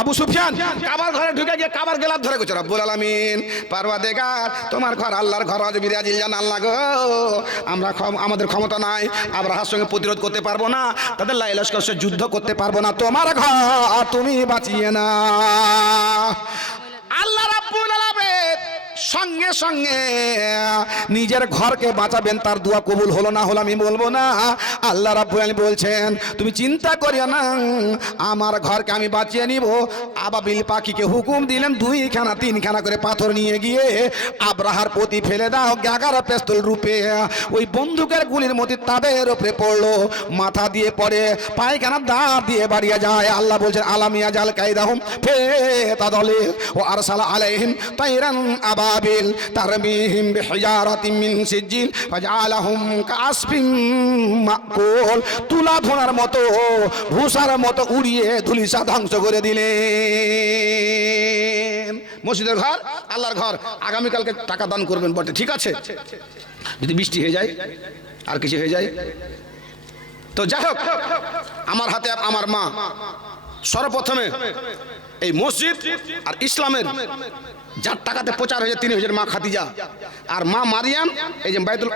আবু সুফিয়ান কাবার ঘরে ঢুকে গিয়ে কাবার গেলাপ ধরে গেছে, রব্বুল আলামিন পারওয়ারদিগার তোমার ঘর আল্লাহর ঘর আজ বিরাজিল জান আল্লাহ গো, আমরা আমাদের ক্ষমতা নাই, আব্রাহার সঙ্গে প্রতিরোধ করতে পারবো না, তাদের লাইলাস্কর সাথে যুদ্ধ করতে পারবো না, তোমার ঘর তুমি বাঁচিয়ে না। আল্লাহ রাব্বুল আলামিন সঙ্গে সঙ্গে নিজের ঘরকে বাঁচাবেন, তার দোয়া কবুল হলো না হলো আমি বলবো না। আল্লাহ রাব্বুল আলামিন বলছেন তুমি চিন্তা করিও না, আমার ঘরকে আমি বাঁচিয়ে নিব। আবাবিল পাখিকে হুকুম দিলেন 2খানা 3খানা করে পাথর নিয়ে গিয়ে আব্রাহার প্রতি ফেলে দাও, 11 পিস্তল রূপে ওই বন্দুকের গুলির মধ্যে তাদের উপরে পড়লো, মাথা দিয়ে পড়ে, পায়খানা দাঁত দিয়ে বাড়িয়ে যায়। আল্লাহ বলছেন আলামিয়া জাল কায়দাহুম ফাতাদলে ও আরসালা আলাইহিম তাইরান আবাবিল তারমিহিম বিহিজারাতিন মিন সিজিল ফাজআলাহুম কাসফিন মাকুল, তুলা ধোনার মতো ভূষার মতো উড়িয়ে ধুলিসা ধ্বংস করে দিলেন। মসজিদের ঘর আল্লাহর ঘর, আগামীকালকে টাকা দান করবেন বটে, ঠিক আছে, যদি বৃষ্টি হয়ে যায় আর কিছু হয়ে যায় তো যাই হোক, আমার হাতে আমার মা সর্বপ্রথমে এই মসজিদ আর ইসলামের যার টাকাতে প্রচার হয়েছে তিনি হয়েছেন মা খাদিজা আর মা মারিয়াম। এই যে বাইতুল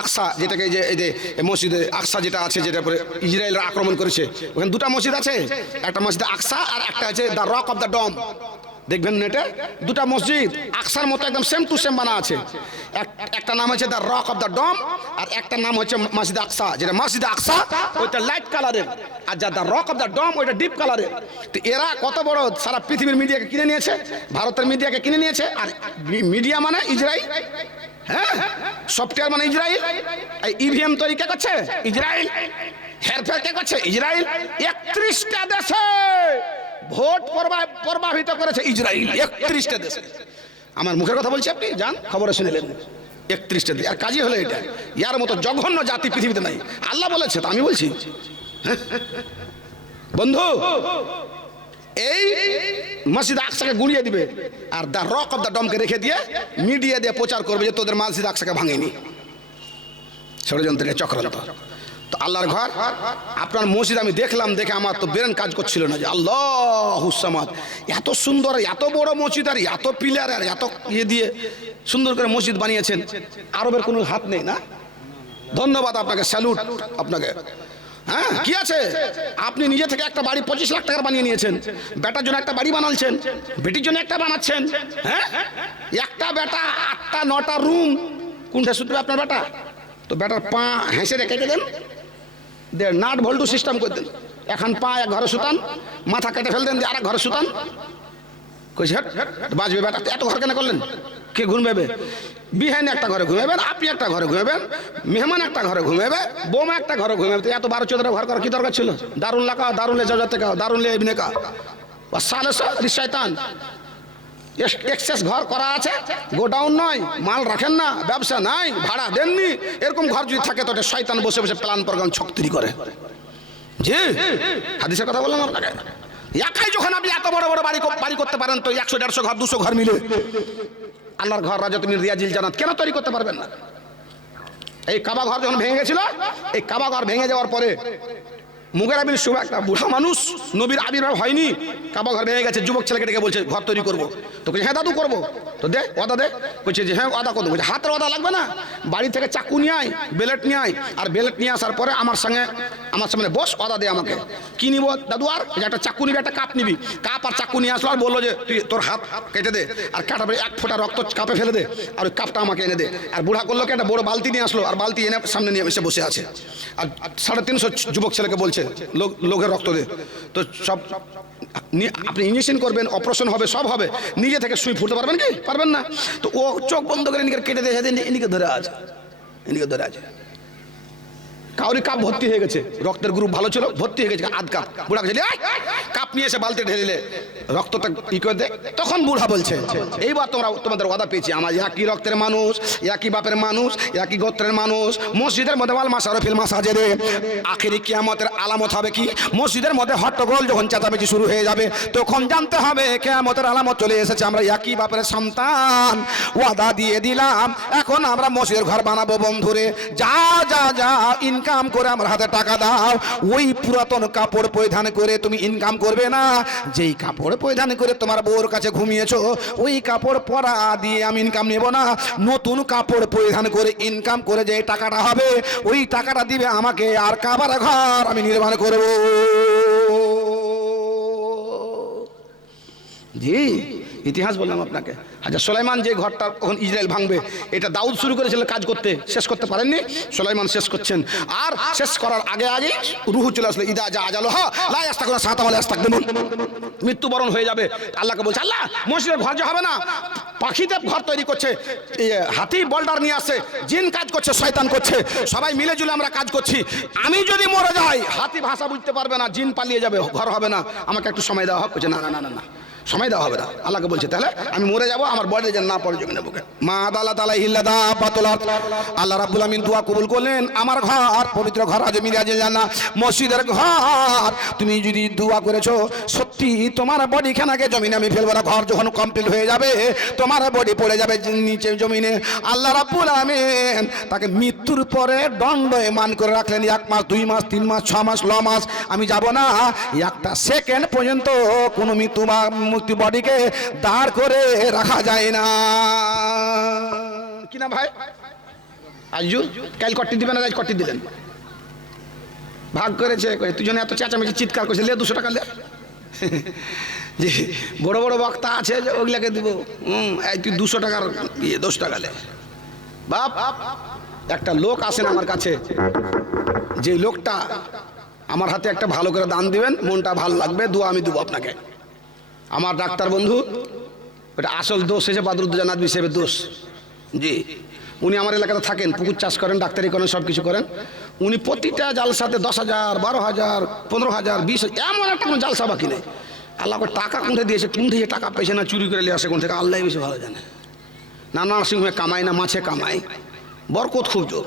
আকসা যেটাকে এই যে মসজিদে আকসা যেটা আছে, যেটা পরে ইসরায়েলরা আক্রমণ করেছে, ওখানে 2টা মসজিদ আছে, একটা মসজিদ আকসা আর একটা আছে দ্য রক অফ দ্য ডম। দেখবেন নেটে 2টা মসজিদ আকসার মতো একদম সেম টু সেম বানা আছে, একটা নাম হচ্ছে দ্য রক অফ দ্য ডম আর একটা নাম হচ্ছে মসজিদ আকসা। যেটা মসজিদ আকসা ওইটা লাইট কালারের আর যা দ্য রক অফ দ্য ডম ওইটা ডিপ কালারের। তো এরা কত বড় সারা পৃথিবীর মিডিয়াকে কিনে নিয়েছে, ভারতের মিডিয়াকে কিনে নিয়েছে, আর মিডিয়া মানে ইসরায়েল, হ্যাঁ সফটওয়্যার মানে ইসরায়েল, এই ইভিএম তৈরি কে করছে ইসরায়েল, হেরফের কে করছে ইসরায়েল, 31টা দেশে ভোট প্রভাবিত করেছে ইসরায়েল, 31টা দেশে। আমার মুখের কথা বলছি, আপনি যান খবরে শুনেলেন, 31টা দেশ। আর কাজই হলো এটা, ইয়ার মতো জঘন্য জাতি পৃথিবীতে নাই, আল্লাহ বলেছে তো আমি বলছি। বন্ধু এই মসজিদ আকসাকে গুড়িয়ে দিবে আর দ্য রক অফ দ্য ডমকে রেখে দিয়ে মিডিয়া দিয়ে প্রচার করবে যে তোদের মসজিদ আকসাকে ভাঙেনি, ষড়যন্ত্রের চক্রান্ত। তো আল্লাহর ঘর আপনার মসজিদ আমি দেখলাম, দেখে আমার তো ব্রেন কাজ করছিল না যে আল্লাহুস সামাদ, এত সুন্দর এত বড় মসজিদ আর এত পিলার আর এত ইয়ে দিয়ে সুন্দর করে মসজিদ বানিয়েছেন, আরবের কোনো হাত নেই না? ধন্যবাদ আপনাকে, স্যালুট আপনাকে। হ্যাঁ কি আছে, আপনি নিজে থেকে একটা বাড়ি 25 লাখ টাকার বানিয়ে নিয়েছেন, বেটার জন্য একটা বাড়ি বানাচ্ছেন, বেটির জন্য একটা বানাচ্ছেন, হ্যাঁ একটা বেটা 8টা 9টা রুম, কোনটা শুধু আপনার বেটা? তো বেটার পা হেসে রেখে দেন, নাট ভল্টু সিস্টেম করে দেন, এখন পা এক ঘরে শুতান, মাথা কেটে ফেল দেন, আরেক ঘরে শুতান, কইছে বাঁচবে বেটা, এত ঘর কেন করলেন? কে ঘুমবে? বিহাইন একটা ঘরে ঘুমাবেন, আপনি একটা ঘরে ঘুমাবেন, মেহমান একটা ঘরে ঘুমাবে, বোমা একটা ঘরে ঘুমাবে, এত 12-14টা ঘর করার কি দরকার ছিল? দারুন লাকা দারুন লে জাজাতে কা দারুন লে ইবনে কা ওয়াসালাসা রিশাইতান। এক্সেস ঘর করা আছে, গোডাউন নয়, মাল রাখেন না, ব্যবসা নাই, ভাড়া দেননি, এরকম ঘর যদি থাকে তো শয়তান বসে বসে প্ল্যান প্রোগ্রাম ছকতরি করে। জি হাদিসের কথা বললাম আপনাকে, একাই যখন আপনি এত বড় বড় বাড়ি করতে পারেন তো 100-150 ঘর 200 ঘর মিলে আল্লাহর ঘর রাজাতুল রিয়াজিল জান্নাত কেন তৈরি করতে পারবেন না? এই কাবা ঘর যখন ভেঙে গেছিল, এই কাবা ঘর ভেঙে যাওয়ার পরে মুগিরা বিন শুবা একটা বুড়া মানুষ, নবীর আবির্ভাব হয়নি, কাবা ঘর ভেঙে গেছে, যুবক ছেলেকে ডেকে বলছে ঘর তৈরি করবো। তো বলছে হ্যাঁ দাদু করবো, তো দে ওদা দে, বলছে যে হ্যাঁ ওদা করবো, বলছে হাতের ওদা লাগবে না, বাড়ি থেকে চাকু নিয়ে আয়, বেলেট নিয়ে আয়, আর বেলেট নিয়ে আসার পরে আমার সামনে বস, ওদা দে আমাকে। কি নিব দাদু? আর একটা চাকু নিবি, একটা কাপ নিবি, কাপ আর চাকু নিয়ে আসলো, আর বললো যে তুই তোর হাত কেটে দে, আর কাটার পরে 1 ফোঁটা রক্ত কাপে ফেলে দে, আর ওই কাপটা আমাকে এনে দে। আর বুড়া করলো কি, একটা বড় বালতি নিয়ে আসলো, আর বালতি এনে সামনে নিয়ে এসে বসে আছে, আর 350 যুবক ছেলেকে বলছে লোকের রক্ত দে। তো সব আপনি ইঞ্জেকশন করবেন, অপারেশন হবে, সব হবে, নিজে থেকে সুই ফুটতে পারবেন কি? পারবেন না। তো ও চোখ বন্ধ করে এদিকে কেটে দিয়ে এদিকে ধরে আছে, কাউরি কাপ ভর্তি হয়ে গেছে, রক্তের গ্রুপ ভালো ছিল, ভর্তি হয়ে গেছে আধ কাপ। বুড়া গেছে কাপ নিয়ে এসে বালতি ঢেলে দিলে রক্তটা ই করে দে। তখন বুড়া বলছে এইবার তোমাদের ওয়াদা পেয়েছি, আমার একই রক্তের মানুষ, একই বাপের মানুষ, একই গোত্রের মানুষ, মসজিদের মধ্যে ওয়াল মাসারফিল মাসাজিদে আখিরি কিয়ামতের আলামত হবে কি? মসজিদের মধ্যে হট্টগোল যখন চেঁচামেচি শুরু হয়ে যাবে তখন জানতে হবে কিয়ামতের আলামত চলে এসেছে, আমরা একই বাপের সন্তান, ওয়াদা দিয়ে দিলাম, এখন আমরা মসজিদের ঘর বানাবো। বন্ধুরে যা যা যা ইনকাম করে আমার হাতে টাকা দাও, ওই পুরাতন কাপড় পরিধান করে তুমি ইনকাম করবে না, যেই কাপড় কাপড় পরিধান করে তোমার বউর কাছে ঘুমিয়েছো, ওই কাপড় পরা দিয়ে আমি ইনকাম নেব না, নতুন কাপড় পরিধান করে ইনকাম করে যে টাকাটা হবে ওই টাকাটা দিবে আমাকে, আর কাবার ঘর আমি নির্মাণ করব। জি ইতিহাস বললাম আপনাকে। আচ্ছা সুলাইমান যে ঘরটা কখন ইসরায়েল ভাঙবে, এটা দাউদ শুরু করেছিল কাজ করতে, শেষ করতে পারেননি, সুলাইমান শেষ করছেন। আর শেষ করার আগে আগে রুহু চলে আসলো, ইদা যা আজালো হা লা ইয়াস্তাকুনা সাতা ওয়ালা ইয়াস্তাকদিমুন, মৃত্যুবরণ হয়ে যাবে। আল্লাহকে বলছে আল্লাহ মসজিদের ঘর যে হবে না, পাখিতে ঘর তৈরি করছে, হাতি বোল্ডার নিয়ে আসছে, জিন কাজ করছে, শয়তান করছে, সবাই মিলে জুলে আমরা কাজ করছি। আমি যদি মরে যাই হাতি ভাষা বুঝতে পারবে না, জিন পালিয়ে যাবে, ঘর হবে না, আমাকে একটু সময় দেওয়া হোক। না না না না না সময় দেওয়া হবে না। আল্লাহকে বলছে তাহলে আমি মরে যাব, আমার বডি যেন না পড়ে জমিনে বুকে। মা দালা তালা হিল্লাদা পাতলা। আল্লাহ রাব্বুল আমিন দোয়া কবুল করলেন। আমার ঘর পবিত্র ঘর আজ মিরাজে জানা মসজিদের ঘর, তুমি যদি দোয়া করেছো সত্যি তোমার বডি খানাকে জমিনে আমি ফেলবো না। ঘর যখন কমপ্লিট হয়ে যাবে তোমার বডি পড়ে যাবে নিচে জমিনে। আল্লাহ রাব্বুল আমিন তাকে মৃত্যুর পরে দণ্ডমান করে রাখলেন 1 মাস 2 মাস 3 মাস 6 মাস 9 মাস। আমি যাব না একটা সেকেন্ড পর্যন্ত কোনো মৃত্যু বডিকে দাঁড় করে রাখা যায় না। কি না ভাই আজু কাল কটি দিবেন, আজ কটি দিলেন, ভাগ করেছে। তুই জন্য এত চেঁচামেচি চিৎকার করছে, লে 200 টাকা লে। যে বড় বড় বক্তা আছে যে ওগুলাকে দিব, এই তুই 200 টাকার 10 টাকা লে। বাপ একটা লোক আসেন আমার কাছে, যে লোকটা আমার হাতে একটা ভালো করে দান দিবেন, মনটা ভালো লাগবে, দোয়া আমি দেবো আপনাকে। আমার ডাক্তার বন্ধু, ওটা আসল দোষ হয়েছে বাদরুদ্দোজা নাদবি সাহেবের দোষ। জি উনি আমার এলাকাতে থাকেন, পুকুর চাষ করেন, ডাক্তারি করেন, সব কিছু করেন। উনি প্রতিটা জালসাতে 10,000 12,000 15,000 20,000 এমন একটা কোনো জালসা বাকি নেই। আল্লাহ টাকা কোনটা দিয়েছে, কোন থেকে টাকা পেয়েছে না চুরি করে নিয়ে আসে কোন থেকে, আল্লাহ বেশি ভালো জানে। না নার্সিংহোমে কামাই না মাছে কামাই, বরকত খুব জোর।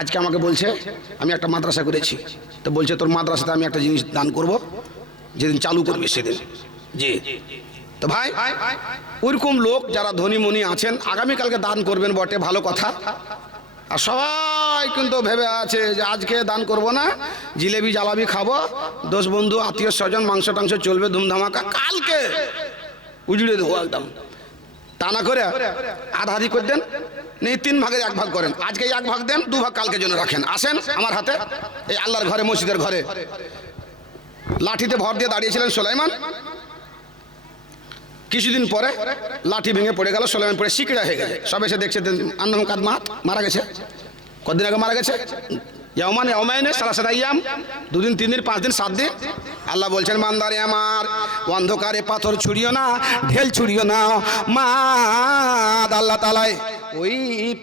আজকে আমাকে বলছে আমি একটা মাদ্রাসা করেছি, তো বলছে তোর মাদ্রাসাতে আমি একটা জিনিস দান করব, যেদিন চালু করবি সেদিন। জি তো ভাই ওইরকম লোক যারা ধনী মনি আছেন আগামীকালকে দান করবেন বটে, ভালো কথা। আর সবাই কিন্তু ভেবে আছে যে আজকে দান করব না, জিলেবি জালাবি খাবো, দোষ বন্ধু আত্মীয় স্বজন মাংস টাংস চলবে ধুমধামাকা, কালকে উজড়ে দেবো একদম। তা না করে আধাআধি করে দেন, নেই 3 ভাগের 1 ভাগ করেন। আজকে 1 ভাগ দেন, 2 ভাগ কালকে জন্য রাখেন। আসেন আমার হাতে, এই আল্লাহর ঘরে মসজিদের ঘরে লাঠিতে ভর দিয়ে দাঁড়িয়েছিলেন সুলাইমান। কিছুদিন পরে লাঠি ভেঙে পড়ে গেল, সুলাইমান পড়ে শিকড়া হয়ে গেছে। সব এসে দেখছে আন্নাহু কাদ মাত, মারা গেছে। কদিন আগে মারা গেছে, ইয়াউমান ইয়াউমাইনে সালাসাতা আইয়াম, 2 দিন 3 দিন 5 দিন 7 দিন। আল্লাহ বলছেন বান্দারে আমার অন্ধকারে পাথর ছুড়িও না, ঢেল ছুড়িও না, মা আল্লাহ তাআলায় ওই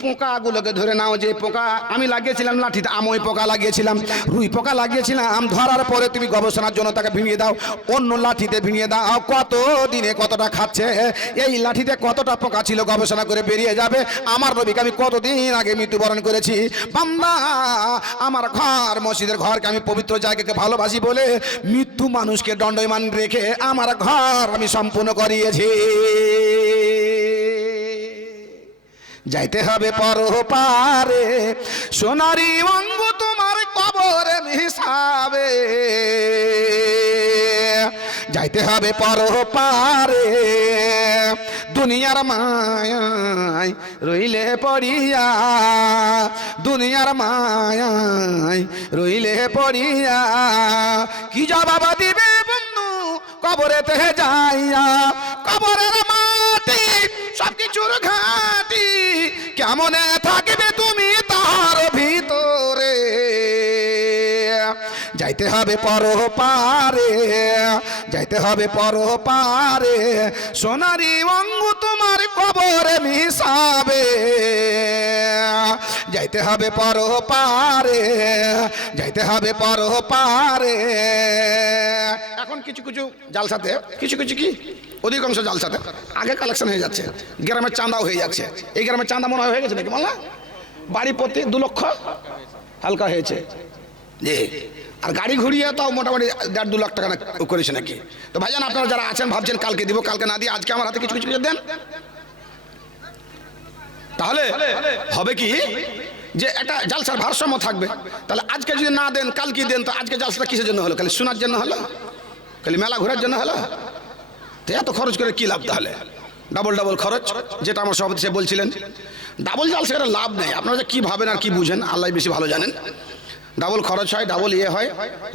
পোকাগুলোকে ধরে নাও, যে পোকা আমি লাগিয়েছিলাম লাঠিতে, আমই পোকা লাগিয়েছিলাম, রুই পোকা লাগিয়েছিলাম, ধরার পরে তুমি গবেষণার জন্য তাকে ভিঙিয়ে দাও, অন্য লাঠিতে ভিঙিয়ে দাও, কত দিনে কতটা খাচ্ছে, এই লাঠিতে কতটা পোকা ছিল গবেষণা করে বেরিয়ে যাবে। আমার নবীকে আমি কতদিন আগে মৃত্যুবরণ করেছি। বান্দা আমার ঘর মসজিদের ঘরকে আমি পবিত্র জায়গাকে ভালোবাসি বলে মৃত্যু মানুষকে দণ্ডমান রেখে আমার ঘর আমি সম্পূর্ণ করিয়েছি। যাইতে হবে পরপারে সোনারি অঙ্গ তোমার কবরে হিসাবে, যাইতে হবে পরপারে দুনিয়ার মায়ায় রইলে পড়িয়া, দুনিয়ার মায়ায় রইলে পড়িয়া, কি জবাব দিবে বন্ধু কবরেতে যাইয়া, কবরের মাটি সবকিছুর ঘাটি, কেমনে থাকবে তুমি তার ভিতরে, যাইতে হবে পরপারে, যাইতে হবে পরপারে সোনারি অঙ্গ তোমার কবরে মিশাবে, যাইতে হবে পরপারে, যাইতে হবে পরপারে। এখন কিছু কিছু জালসাতে, কিছু কিছু কি অধিকাংশ জালসাতে আগে কালেকশন হয়ে যাচ্ছে, গ্রামের চাঁদাও হয়ে যাচ্ছে। এই গ্রামের চাঁদা মনে হয়ে গেছে নাকি বললা, বাড়ি প্রতি 2 লক্ষ হালকা হয়েছে জি। আর গাড়ি ঘুরিয়ে তাও মোটামুটি 1.5-2 লাখ টাকা করেছে নাকি। তো ভাইজান আপনারা যারা আছেন ভাবছেন কালকে দিব, কালকে না দিয়ে আজকে আমার হাতে কিছু কিছু দেন, তাহলে হবে কি যে একটা জালসার ভারসাম্য থাকবে। তাহলে আজকে যদি না দেন কালকে দেন, তো আজকে জালসাটা কিসের জন্য হলো? খালি শোনার জন্য হলো? খালি মেলা ঘোরার জন্য হলো? তো এত খরচ করে কি লাভ তাহলে? ডাবল ডাবল খরচ, যেটা আমার সভাপতি সাহেব বলছিলেন। ডাবল জালসা করে লাভ নেই। আপনারা যে কী ভাবেন আর কি বুঝেন আল্লাহ বেশি ভালো জানেন। ডাবল খরচ হয়, ডাবল ইয়ে হয়,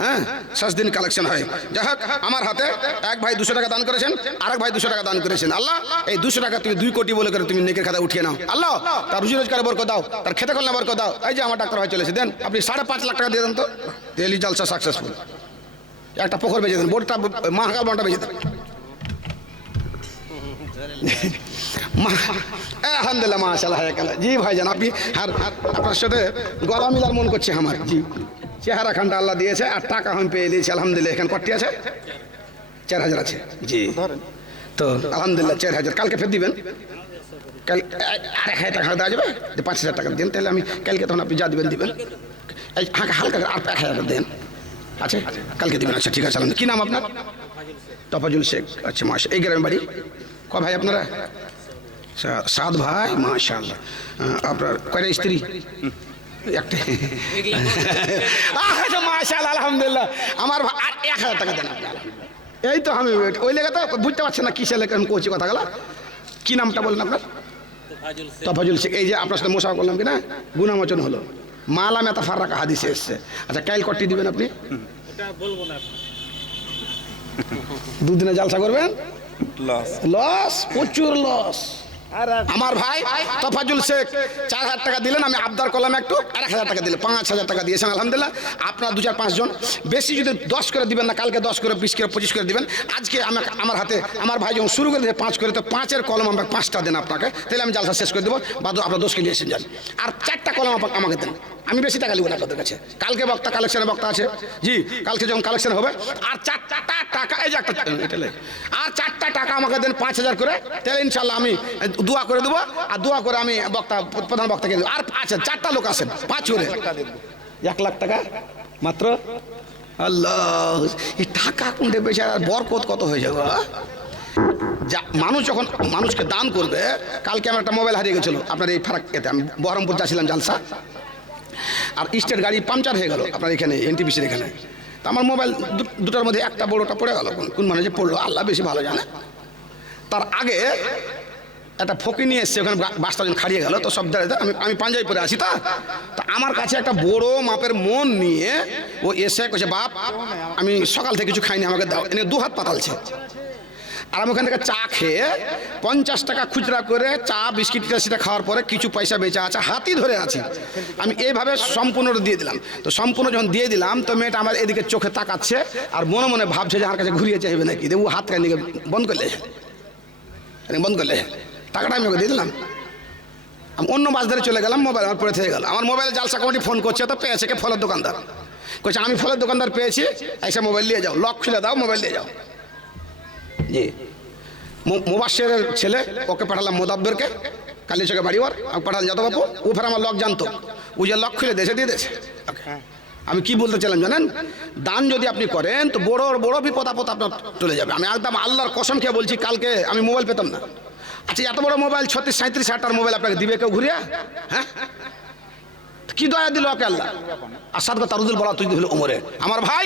হ্যাঁ, শেষ দিন কালেকশন হয়। যাই হোক, আমার হাতে এক ভাই 200 টাকা দান করেছেন, আরেক ভাই 200 টাকা দান করেছেন। আল্লাহ এই 200 টাকা তুমি 2 কোটি বলে করে তুমি নেকের খাতা উঠিয়ে নাও। আল্লাহ তার রুজি রোজগারে বরকত দাও, তার খেতে খোলনা বরকত দাও। এই যে আমার ডাক্তার ভাই চলেছে, দেন আপনি 5.5 লাখ টাকা দিয়ে দেন তো, তেলি জালসা সাকসেসফুল। একটা পুকুর বেঁচে দেন, বোর্ডটা মহাকাল বনটা বেঁচে দেন। আলহামদুলিল্লাহ, মাশাআল্লাহ। জি ভাইজান, আপনি আর আপনার সাথে গলা মিলার মন করছে আমার। জি, চেহারা খানটা আল্লাহ দিয়েছে, আর টাকা আমি পেয়ে দিয়েছি আলহামদুলিল্লাহ। এখানে কটি আছে? 4000 আছে। জি, তো আলহামদুলিল্লাহ 4000 কালকে ফের দিবেন। কাল আর 1000 টাকা দেওয়া যাবে? 5000 টাকা দেন, তাহলে আমি কালকে তখন আপনি যা দিবেন দিবেন। হালকা আর 1000 দেন। আচ্ছা, কালকে দিবেন। আচ্ছা ঠিক আছে। কি নাম আপনার? তফাজুল শেখ। আচ্ছা মাশা, এই গ্রামের বাড়ি? ক ভাই আপনারা? 7 ভাই, মাশাআল্লাহ। আপনার কয়টা স্ত্রী? একটা। মাশাআল্লাহ, আলহামদুলিল্লাহ। আমার 1000 টাকা দেন। এই তো আমি ওই লেগে তো বুঝতে পারছেন না কিসের লেগে আমি কইছি কথাগুলো। কি নামটা বলেন আপনার? তফাজুল শেখ। এই যে আপনার সাথে মোশাফা করলাম কিনা, গুনামোচন হলো। মালা মেতা ফাররাকা হাদিসে এসছে। আচ্ছা, কাল কটি দিবেন আপনি? বলবো না। 2 দিনে জালসা করবেন? লস, প্রচুর লস। আমার ভাই তফাজুল শেখ 4000 টাকা দিলেন, আমি আবদার করলাম একটু, 1000 টাকা দিলে 5000 টাকা দিয়েছেন আলহামদুলিল্লাহ। আপনার 2-4-5 জন বেশি যদি 10 করে দিবেন না, কালকে 10 করে, 20 করে, 25 করে দিবেন। আজকে আমার হাতে আমার ভাই যখন শুরু করে দিয়ে 5 করে, তো 5-এর কলম আমাকে 5টা দেন আপনাকে, তাহলে আমি জালসা শেষ করে দেবো। বা আপনার 10 কিলো এসে যান, আর 4টা কলম আমাকে দেন। আমি বেশি টাকা লিখব না আপনাদের কাছে। কালকে বক্তা কালেকশনের বক্তা আছে। জি, কালকে যখন কালেকশন হবে, আর 4টা টাকা, এই যে একটা এটা, আর 4টা টাকা আমাকে দেন 5000 করে, তাহলে ইনশাল্লাহ আমি দোয়া করে দেবো। আর দোয়া করে আমি বক্তা, প্রধান বক্তাকে দেবো। আর আচ্ছা, 4টা লোক আছেন, 5 করে 1 লাখ টাকা মাত্র। আল্লাহ, এই টাকা কোনটা বেশি আর বরকত কত হয়ে যাবে। যা মানুষ যখন মানুষকে দান করবে। কালকে আমার একটা মোবাইল হারিয়ে গেছিলো আপনার এই ফারাক এতে, আমি বহরমপুর যাচ্ছিলাম জালসা, আর স্টেট গাড়ি পাংচার হয়ে গেল আপনার এখানে এনটিপিসির এখানে। তো আমার মোবাইল দুটার মধ্যে একটা বড়োটা পড়ে গেল। কোন মানে যে পড়লো আল্লাহ বেশি ভালো জানে। তার আগে একটা ফকির নিয়ে এসছে, ওখানে বাসটা যখন খাড়িয়ে গেল, তো সব দাঁড়িয়ে আমি পাঞ্জাবি পরে আছি। তা আমার কাছে একটা বড় মাপের মন নিয়ে ও এসে কইছে, বাপ আমি সকাল থেকে কিছু খাইনি, আমাকে দাও। এনে 2 হাত পাতালছে। আর আমি ওখান থেকে চা খেয়ে 50 টাকা খুচরা করে চা বিস্কিট সেটা খাওয়ার পরে কিছু পয়সা বেঁচে আছে, হাতি ধরে আছি আমি। এইভাবে সম্পূর্ণ দিয়ে দিলাম। তো সম্পূর্ণ যখন দিয়ে দিলাম, তো মেয়েটা আমার এদিকে চোখে তাকাচ্ছে, আর মনে মনে ভাবছে যে আমার কাছে ঘুরিয়ে চাইবে নাকি। ও হাত খানি বন্ধ করলে টাকাটা আমি ওকে দিয়ে দিলাম। আমি অন্য বাস ধরে চলে গেলাম, মোবাইল আমার পড়ে থেকে গেল। আমার মোবাইলে জালসা কমিটি ফোন করছে, তো পেয়েছে কে? ফলের দোকানদার। কইছে আমি ফলের দোকানদার পেয়েছি, এসে মোবাইল নিয়ে যাও, লক খুলে দাও, মোবাইল নিয়ে যাও। জি, মুবাশশিরের ছেলে, ওকে পাঠালাম মোদাব্বেরকে, কালীচকে বাড়ি ওর, আমি পাঠালাম যাদব বাবু। ও ফের আমার লক জানতো, ও যে লক খুলে দেশে দিয়ে দেছে। আমি কি বলতে চাইলাম জানেন? দান যদি আপনি করেন, তো বড় বড় বিপদ আপদ আপনার চলে যাবে। আমি একদম আল্লাহর কসম খেয়ে বলছি, কালকে আমি মোবাইল পেতাম না। আচ্ছা, এত বড় মোবাইল 36-37 মোবাইল আপনাকে দিবে কেউ ঘুরিয়া? হ্যাঁ, কি দয়া দিল ওকে আল্লাহ। আসাদ তারুদুল বলা তুই হলো ওমরে। আমার ভাই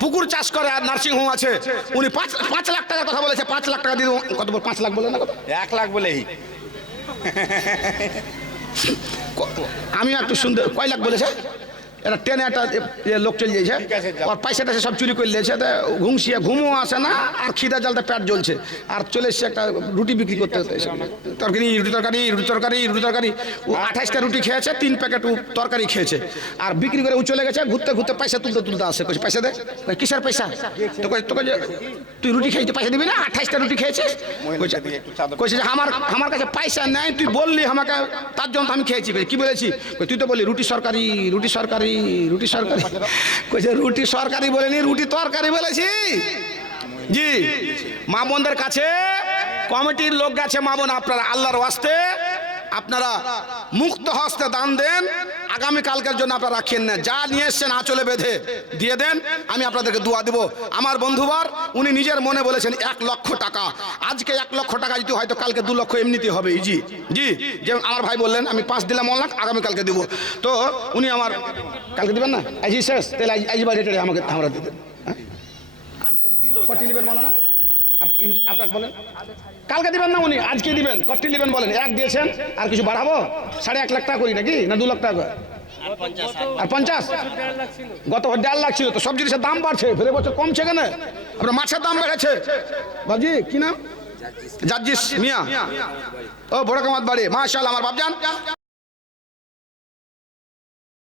পুকুর চাষ করে, আর নার্সিং হোম আছে। উনি 5 লাখ টাকার কথা বলেছে। 5 লাখ টাকা দিয়ে কত? 5 লাখ বলে না, কত? 1 লাখ বলেই। আমি একটু সুন্দর, কয় লাখ বলেছে? এটা ট্রেনে একটা লোক চলে যাইছে, আর পয়সা টাইসা সব চুরি করে নিয়েছে। ঘুমসিয়া ঘুমও আসে না, আর খিদা জ্বালতে পেট জ্বলছে। আর চলে এসছে একটা রুটি বিক্রি করতে, তরকারি রুটি তরকারি রুটি তরকারি রুটি তরকারি। ও 28টা রুটি খেয়েছে, 3 প্যাকেট তরকারি খেয়েছে, আর বিক্রি করে ও চলে গেছে। ঘুরতে ঘুরতে পয়সা তুলতে আসে। কইছে পয়সা দে। কিসের পয়সা? তো তোকে যে তুই রুটি খেয়েছিস পয়সা দিবি না? 28টা রুটি খেয়েছিস। কইছে যে আমার কাছে পয়সা নেই, তুই বললি আমাকে, তার জন্য আমি খেয়েছি। কি বলেছি? তুই তো বললি রুটি সরকারি রুটি সরকারি রুটি সরকারি। কইছে রুটি সরকারি বলেনি, রুটি তরকারি বলেছি। জি, মা বোনদের কাছে কমিটির লোক গেছে। মা বোন, আপনারা আল্লাহর ওয়াস্তে আপনারা মুক্ত হস্তে দান দেন। আগামী কালকের জন্য আপনারা রাখেন না, যা নিয়ে এসছেন আঁচলে বেঁধে দিয়ে দেন। আমি আপনাদেরকে দোয়া দেব। আমার বন্ধুবার উনি নিজের মনে বলেছেন 1 লক্ষ টাকা। আজকে 1 লক্ষ টাকা যদি হয়তো কালকে 2 লক্ষ এমনিতে হবে। জি জি, যে আমার ভাই বললেন আমি 5 দিলাম 1 লাখ, আগামী কালকে দিব। তো উনি আমার কালকে দিবেন না, আজই শেষ, তাহলে আজ বাজেটে আমাকে আমরা দিতেন। কটি নেবেন বলো না? আপনাকে বলেন কালকে দিবেন না উনি আজকে দিবেন কটি দিবেন বলেন এক দিয়েছেন আর কিছু বাড়াবো 1.5 লাখ টাকা করি নাকি না 2 লাখ টাকা আর 50 গত 1.5 লাখ ছিল তো সব জিনিসের দাম বাড়ছে ফের বছর কমছে কেন আপনার মাছের দাম বেড়েছে বাবজি কি নাম জাজিস মিয়া ও বড় কামাত বাড়ি মাশাআল্লাহ আমার বাপজান